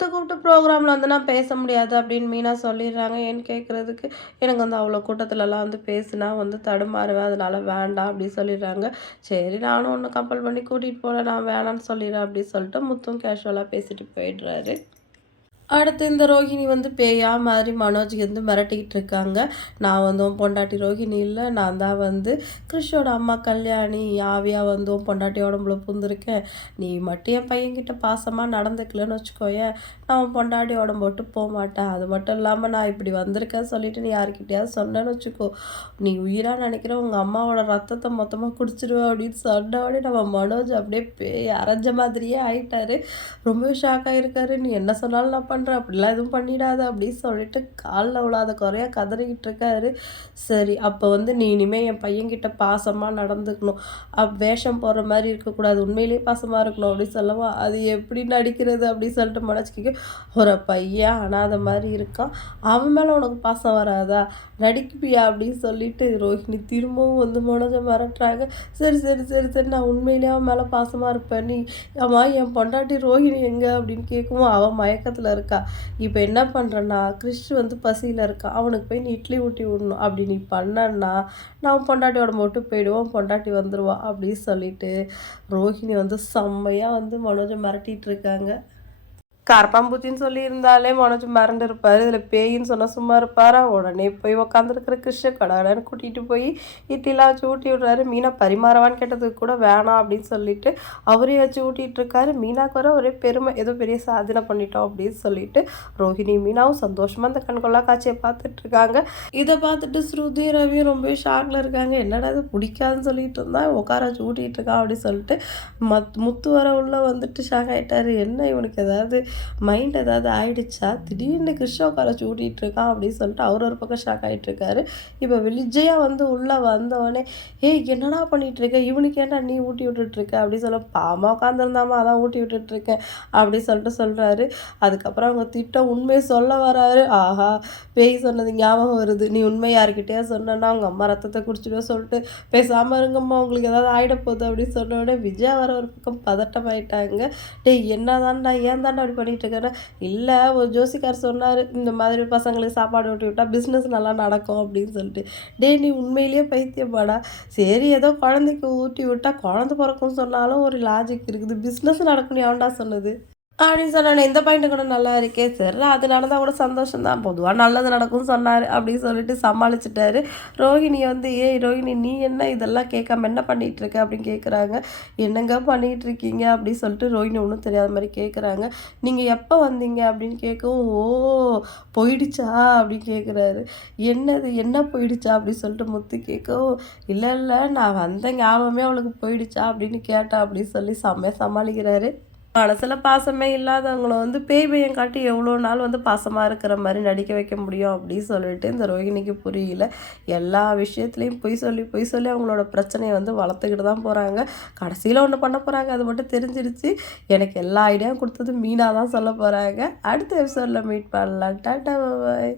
கூப்பிட்டு கூப்பிட்டு ப்ரோக்ராமில் வந்து நான் பேச முடியாது அப்படின்னு மீனா சொல்லிடுறாங்க. ஏன்னு கேட்குறதுக்கு, எனக்கு வந்து அவ்வளோ கூட்டத்துலலாம் வந்து பேசினா வந்து தடுமாறுவேன். அதனால வேண்டாம் அப்படின்னு சொல்லிடுறாங்க. சரி நானும் ஒன்றும் கம்பல் பண்ணி கூட்டிகிட்டு போல, நான் வேணான்னு சொல்லிடுறேன் அப்படின்னு சொல்லிட்டு முத்தும் கேஷுவலாக பேசிட்டு போயிடுறாரு. அடுத்து இந்த ரோஹிணி வந்து பேயா மாதிரி மனோஜுக்கு வந்து மிரட்டிக்கிட்டு இருக்காங்க. நான் வந்து உன் பொண்டாட்டி ரோஹிணி இல்ல. நான் தான் வந்து கிறிஷோட அம்மா கல்யாணி. ஆவியா வந்து உன் பொண்டாட்டி உடம்புல பூந்துருக்கேன். நீ மட்டும் என் பையன்கிட்ட பாசமா நடந்துக்கலன்னு வச்சுக்கோயேன், நான் உன் பொண்டாட்டி உடம்பு விட்டு போமாட்டேன். அது மட்டும் இல்லாம நான் இப்படி வந்திருக்கேன்னு சொல்லிட்டு நீ யார்கிட்டயாவது சொன்னேன்னு வச்சுக்கோ, நீ உயிரா நினைக்கிற உங்க அம்மாவோட ரத்தத்த மொத்தமா குடிச்சிருவ அப்படின்னு சொன்ன உடனே நம்ம மனோஜ் அப்படியே பேய் அரைஞ்ச மாதிரியே ஆயிட்டாரு. ரொம்பவே ஷாக் ஆகியிருக்காரு. "நீ என்ன சொன்னாலும் நான் பண்ணுறேன். அப்படிலாம் எதுவும் பண்ணிடாத" அப்படின்னு சொல்லிட்டு காலில் விழாத குறையா கதறிக்கிட்டு இருக்காரு. சரி, அப்போ வந்து நீ இனிமேல் என் பையன்கிட்ட பாசமாக நடந்துக்கணும். வேஷம் போடுற மாதிரி இருக்கக்கூடாது. உண்மையிலேயே பாசமாக இருக்கணும் அப்படின்னு சொல்லவா, அது எப்படி நடிக்கிறது அப்படின்னு சொல்லிட்டு மனசுக்கு ஒரு பையன் அனாதை மாதிரி இருக்கான். அவன் மேலே உனக்கு பாசம் வராதா? நடிக்குப்பியா அப்படின்னு சொல்லிட்டு ரோஹிணி திரும்பவும் வந்து மனோஜ மிரட்டுறாங்க. சரி சரி சரி சரி, நான் உண்மையிலேயே அவன் மேலே பாசமாக இருப்பேன். நீ ஆமா என் பொண்டாட்டி ரோஹிணி எங்க அப்படின்னு கேட்கவும் அவன் மயக்கத்தில் இருக்கா. இப்போ என்ன பண்ணுறேன்னா, கிறிஷ் வந்து பசியில் இருக்கான். அவனுக்கு போய் நீ இட்லி ஊட்டி விடணும். அப்படி நீ பண்ணன்னா நான் உன் பொண்டாட்டியோட மட்டும் போயிடுவோம், பொண்டாட்டி வந்துடுவா அப்படின்னு சொல்லிட்டு ரோஹிணி வந்து செம்மையாக வந்து மனோஜை மிரட்டிட்டு இருக்காங்க. கரப்பாம்பூச்சின்னு சொல்லியிருந்தாலே மனோஜ் மிரண்டு இருப்பார். இதில் பேயின்னு சொன்னால் சும்மா இருப்பாரா? உடனே போய் உக்காந்துருக்கிற கிருஷ்ண கடகடன்னு கூட்டிகிட்டு போய் இட்லிலாம் வச்சு ஊட்டி விட்றாரு. மீனா பரிமாறவான்னு கேட்டதுக்கு கூட வேணாம் அப்படின்னு சொல்லிட்டு அவரே வச்சு ஊட்டிகிட்டு இருக்காரு. மீனாக்கு வர ஒரே பெருமை, ஏதோ பெரிய சாதனை பண்ணிட்டோம் அப்படின்னு சொல்லிட்டு ரோஹிணி மீனாவும் சந்தோஷமாக அந்த கண்கொள்ளா காட்சியை பார்த்துட்டு இருக்காங்க. இதை பார்த்துட்டு ஸ்ருதி ரவியும் ரொம்ப ஷாக்கில் இருக்காங்க. என்னடா இது பிடிக்காதுன்னு சொல்லிட்டு இருந்தா உட்கார வச்சு ஊட்டிகிட்டு இருக்கான் அப்படின்னு சொல்லிட்டு முத்து வர உள்ள வந்துட்டு ஷாக் ஆகிட்டாரு. என்ன இவனுக்கு ஏதாவது மைண்ட் ஏதாவது ஆயிடுச்சா, திடீர்னு கிருஷ்ண உட்கார ஊட்டிகிட்டு இருக்கான் அப்படின்னு சொல்லிட்டு அவர் ஒரு பக்கம் ஷாக் ஆகிட்டு இருக்காரு. இப்போ விஜயா வந்து உள்ளே வந்தவொடனே, ஏய் என்னடா பண்ணிட்டு இருக்க, இவனுக்கு ஏன்டா நீ ஊட்டி விட்டுட்ருக்க அப்படின்னு சொல்ல, பாமா உட்காந்துருந்தாமா அதான் ஊட்டி விட்டுட்ருக்கேன் அப்படின்னு சொல்லிட்டு சொல்கிறாரு. அதுக்கப்புறம் அவங்க திட்டம் உண்மையை சொல்ல வராரு. ஆஹா, பேய் சொன்னது ஞாபகம் வருது. நீ உண்மை யாருக்கிட்டேயா சொன்னா அவங்க அம்மா ரத்தத்தை குடிச்சிடுவ சொல்லிட்டு பேசாமல் இருங்கம்மா, உங்களுக்கு ஏதாவது ஆகிட போகுது அப்படின்னு சொன்ன உடனே விஜயா வர ஒரு பக்கம் பதட்டமாயிட்டாங்க. டேய் என்னதான்டா, ஏன் தாண்டா அப்படி பண்ணிட்டு இருக்கேன்னா, இல்லை ஒரு ஜோசிக்கார் சொன்னார் இந்த மாதிரி பசங்களுக்கு சாப்பாடு ஊட்டி விட்டா பிஸ்னஸ் நல்லா நடக்கும் அப்படின்னு சொல்லிட்டு. டேய் நீ உண்மையிலேயே பைத்தியமாடா? சரி ஏதோ குழந்தைக்கு ஊட்டி விட்டா குழந்தை பிறக்கும்னு சொன்னாலும் ஒரு லாஜிக் இருக்குது, பிஸ்னஸ் நடக்கும்னு எவன்டா சொன்னது அப்படின்னு சொன்னானே. இந்த பாயிண்ட் கூட நல்லா இருக்கே. சரி அது நடந்தால் கூட சந்தோஷம் தான், பொதுவாக நல்லது நடக்கும்னு சொன்னார் அப்படின்னு சொல்லிட்டு சமாளிச்சிட்டாரு. ரோஹிணி வந்து, ஏய் ரோஹிணி நீ என்ன இதெல்லாம் கேட்காம என்ன பண்ணிகிட்டு இருக்க அப்படின்னு கேட்குறாங்க. என்னங்க பண்ணிகிட்டு இருக்கீங்க அப்படின்னு சொல்லிட்டு ரோஹிணி ஒன்றும் தெரியாத மாதிரி கேட்குறாங்க. நீங்கள் எப்போ வந்தீங்க அப்படின்னு கேட்கவும், ஓ போயிடுச்சா அப்படின்னு கேட்குறாரு. என்னது என்ன போயிடுச்சா அப்படின்னு சொல்லிட்டு முத்து கேட்கவும், இல்லை இல்லை நான் வந்த ஞாபகமே அவளுக்கு போயிடுச்சா அப்படின்னு கேட்டா அப்படின்னு சொல்லி செம்மையாக சமாளிக்கிறாரு. மனசில் பாசமே இல்லாதவங்கள வந்து பேய் பையன் காட்டி எவ்வளோ நாள் வந்து பாசமாக இருக்கிற மாதிரி நடிக்க வைக்க முடியும் அப்படின்னு சொல்லிட்டு இந்த ரோஹிணிக்கு புரியல. எல்லா விஷயத்துலையும் பொய் சொல்லி அவங்களோட பிரச்சனையை வந்து வளர்த்துக்கிட்டு தான் போகிறாங்க. கடைசியில் ஒன்று பண்ண போகிறாங்க, அது மட்டும் தெரிஞ்சிருச்சு. எனக்கு எல்லா ஐடியாவும் கொடுத்தது மீனா தான் சொல்ல போகிறாங்க. அடுத்த எபிசோடில் மீட் பண்ணலாம். டாட்டா பாய்.